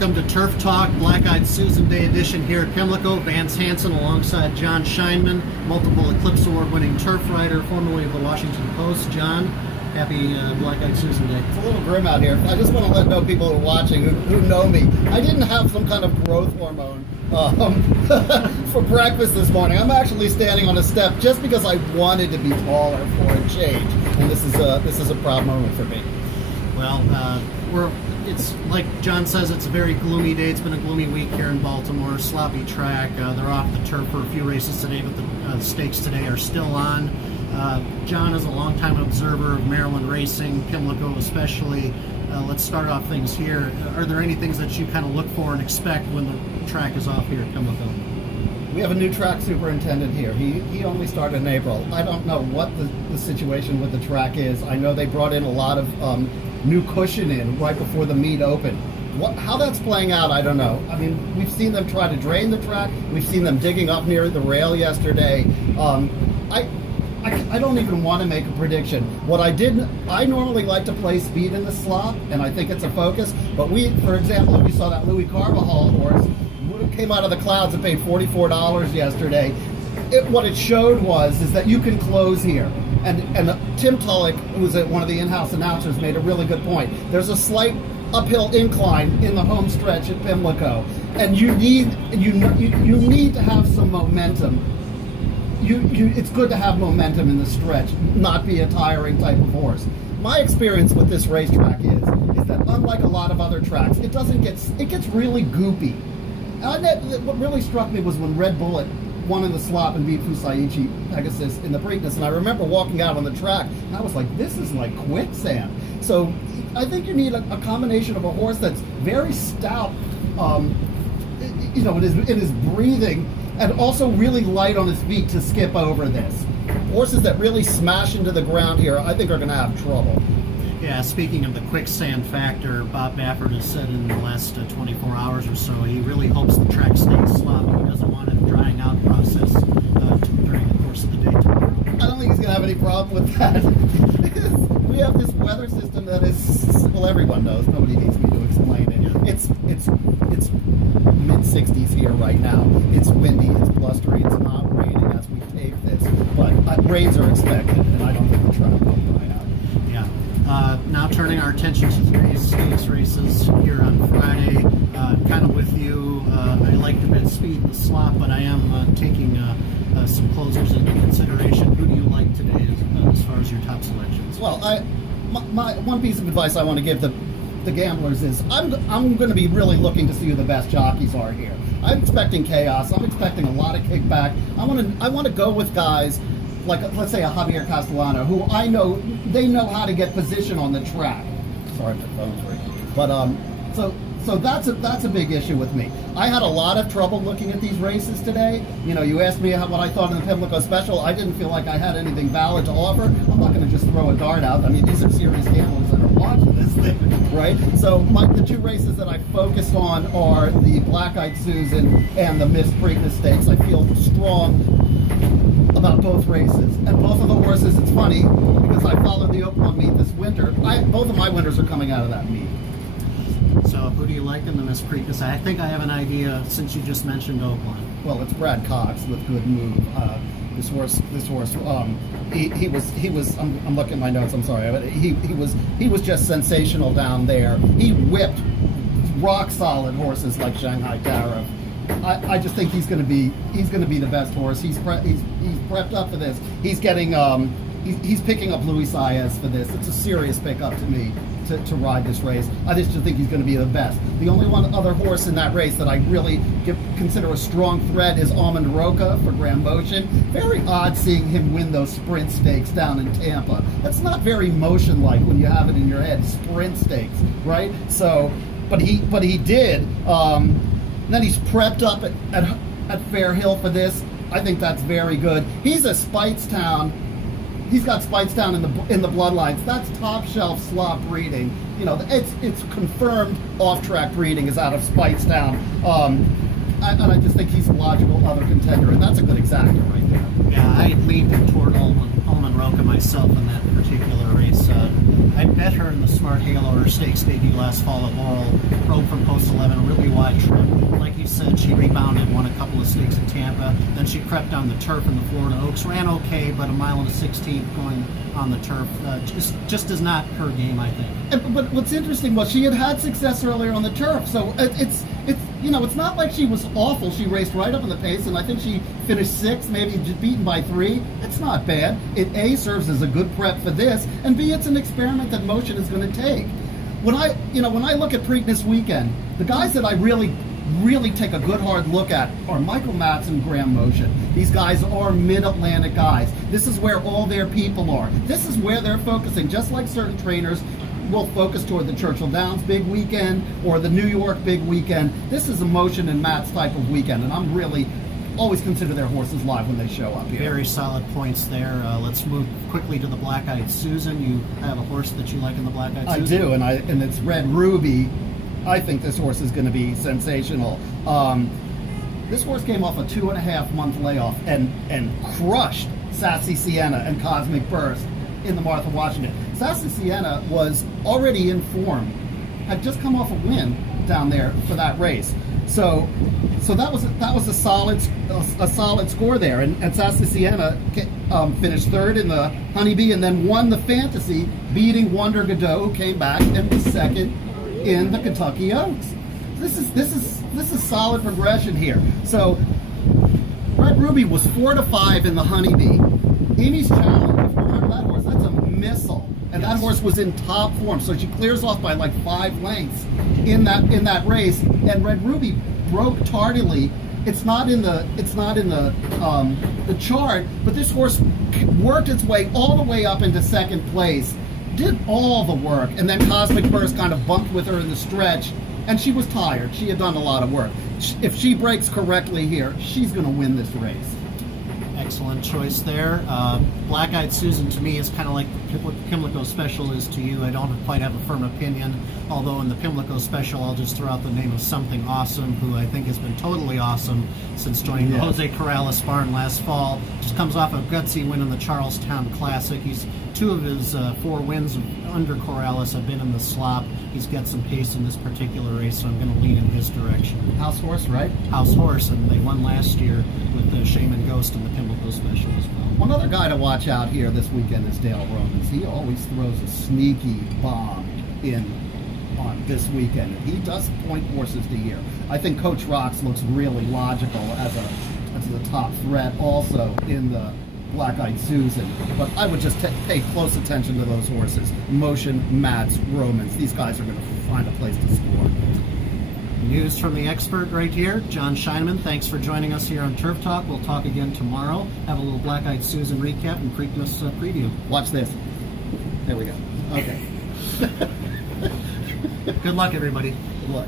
Welcome to Turf Talk, Black-Eyed Susan Day edition here at Pimlico. Vance Hanson alongside John Scheinman, multiple Eclipse Award-winning turf rider, formerly of the Washington Post. John, happy Black-Eyed Susan Day. It's a little grim out here. I just want to let know people who are watching who know me. I didn't have some kind of growth hormone for breakfast this morning. I'm actually standing on a step just because I wanted to be taller for a change, and this is a proud moment for me. Well, it's like John says, it's a very gloomy day. It's been a gloomy week here in Baltimore. Sloppy track. They're off the turf for a few races today, but the stakes today are still on. John is a longtime observer of Maryland racing, Pimlico especially. Let's start off things here. Are there any things that you kind of look for and expect when the track is off here at Pimlico? We have a new track superintendent here. He only started in April. I don't know what the situation with the track is. I know they brought in a lot of new cushion in right before the meet opened. How that's playing out, I don't know. I mean, we've seen them try to drain the track. We've seen them digging up near the rail yesterday. I don't even want to make a prediction. I normally like to play speed in the slop, and I think it's a focus. But for example, if you saw that Louis Carbajal horse, came out of the clouds and paid $44 yesterday. What it showed is that you can close here. And Tim Tulloch, who's one of the in-house announcers, made a really good point. There's a slight uphill incline in the home stretch at Pimlico, and you need to have some momentum. It's good to have momentum in the stretch, not be a tiring type of horse. My experience with this racetrack is that unlike a lot of other tracks, it gets really goopy. What really struck me was when Red Bullet won in the slop and beat Fusaichi Pegasus in the Preakness, and I remember walking out on the track, and I was like, this is like quicksand. So I think you need a combination of a horse that's very stout, in his breathing, and also really light on his feet to skip over this. Horses that really smash into the ground here, I think, are going to have trouble. Yeah, speaking of the quicksand factor, Bob Baffert has said in the last 24 hours or so, he really hopes the track stays sloppy. He doesn't want a drying out process during the course of the day tomorrow. I don't think he's going to have any problem with that. We have this weather system that is, well, everyone knows. Nobody needs me to explain it. It's mid-60s here right now. It's windy, it's blustery, it's not raining as we tape this. But rains are expected, and I don't think the track will dry out. Now turning our attention to today's stakes races here on Friday. Kind of with you, I like to bet speed in the slop, but I am taking some closers into consideration. Who do you like today as far as your top selections? Well, my one piece of advice I want to give the gamblers is I'm going to be really looking to see who the best jockeys are here. I'm expecting chaos. I'm expecting a lot of kickback. I want to go with guys like, let's say, a Javier Castellano, who I know, they know how to get position on the track. Sorry, my phone's ringing. But, so that's a big issue with me. I had a lot of trouble looking at these races today. You know, you asked me what I thought in the Pimlico Special. I didn't feel like I had anything valid to offer. I'm not going to just throw a dart out. I mean, these are serious gamblers that are watching this thing, right? So the two races that I focused on are the Black-Eyed Susan and the Miss Preakness Stakes. I feel strong about both races, and both of the horses. It's funny because I followed the Oaklawn meet this winter. Both of my winners are coming out of that meet. So who do you like in the Miss Preakness? I think I have an idea since you just mentioned Oaklawn. Well, it's Brad Cox with Good Move. This horse. He was. I'm looking at my notes. I'm sorry. He was just sensational down there. He whipped rock solid horses like Shanghai Tariff. I just think he's going to be the best horse. He's prepped up for this. He's getting he's picking up Luis Saez for this. It's a serious pickup to me to ride this race. I just think he's going to be the best. The only one other horse in that race that I really consider a strong threat is Almond Roca for Grand Motion. Very odd seeing him win those sprint stakes down in Tampa. That's not very motion-like when you have it in your head. Sprint stakes, right? So, but he did. Then he's prepped up at Fair Hill for this. I think that's very good. He's a Speightstown. He's got Speightstown in the bloodlines. That's top shelf slop breeding. You know, it's confirmed off-track breeding is out of Speightstown. And I just think he's a logical other contender, and that's a good exactor right there. Yeah, I leaned toward Almond Roca myself in that particular race. I bet her in the Smart Halo, her stakes debut last fall at Laurel. Broke from post 11, a really wide trip. Like you said, she rebounded, won a couple of stakes at Tampa. Then she crept on the turf in the Florida Oaks. Ran okay, but a mile and a 16th going on the turf just is not her game, I think. But what's interesting was she had success earlier on the turf, so it's you know, it's not like she was awful. She raced right up in the pace, and I think she finished 6th, maybe beaten by 3. It's not bad. It A, serves as a good prep for this, and B, it's an experiment that Motion is going to take. When I look at Preakness weekend, the guys that I really take a good hard look at are Michael Matz and Graham Motion. These guys are mid-Atlantic guys. This is where all their people are. This is where they're focusing, just like certain trainers will focus toward the Churchill Downs big weekend or the New York big weekend. This is a Motion and Matz type of weekend, and I'm really always consider their horses live when they show up here. Very solid points there. Let's move quickly to the Black-Eyed Susan. You have a horse that you like in the Black-Eyed Susan? I do, and it's Red Ruby. I think this horse is going to be sensational. This horse came off a 2.5-month layoff and crushed Sassy Sienna and Cosmic Burst in the Martha Washington. Sassy Sienna was already in form, had just come off a win down there for that race. So that was a solid score there, and Sassy Sienna finished 3rd in the Honeybee and then won the Fantasy, beating Wonder Godot, who came back and was 2nd in the Kentucky Oaks. This is solid progression here. So Red Ruby was 4-5 in the Honeybee. Amy's Challenge, remember that horse? That's a missile. And that horse was in top form, so she clears off by like 5 lengths in that race. And Red Ruby broke tardily. It's not in the chart, but this horse worked its way all the way up into 2nd place, did all the work, and then Cosmic Burst kind of bumped with her in the stretch, and she was tired. She had done a lot of work. If she breaks correctly here, she's going to win this race. Excellent choice there. Black-Eyed Susan to me is kind of like the Pimlico Special is to you. I don't quite have a firm opinion, although in the Pimlico Special I'll just throw out the name of Something Awesome, who I think has been totally awesome since joining the Jose Corrales barn last fall. Just comes off a gutsy win in the Charlestown Classic. 2 of his 4 wins under Corrales have been in the slop. He's got some pace in this particular race, so I'm going to lean in his direction. House horse, right? House horse, and they won last year with the Shaman Ghost in the Pimlico Special as well. One other guy to watch out here this weekend is Dale Romans. He always throws a sneaky bomb on this weekend. He does point horses to here. I think Coach Rocks looks really logical as a top threat also in the Black-Eyed Susan, but I would just pay close attention to those horses. Motion, Matz, Romans. These guys are going to find a place to score. News from the expert right here, John Scheineman. Thanks for joining us here on Turf Talk. We'll talk again tomorrow. Have a little Black-Eyed Susan recap and Preakness preview. Watch this. There we go. Okay. Good luck, everybody. Good luck.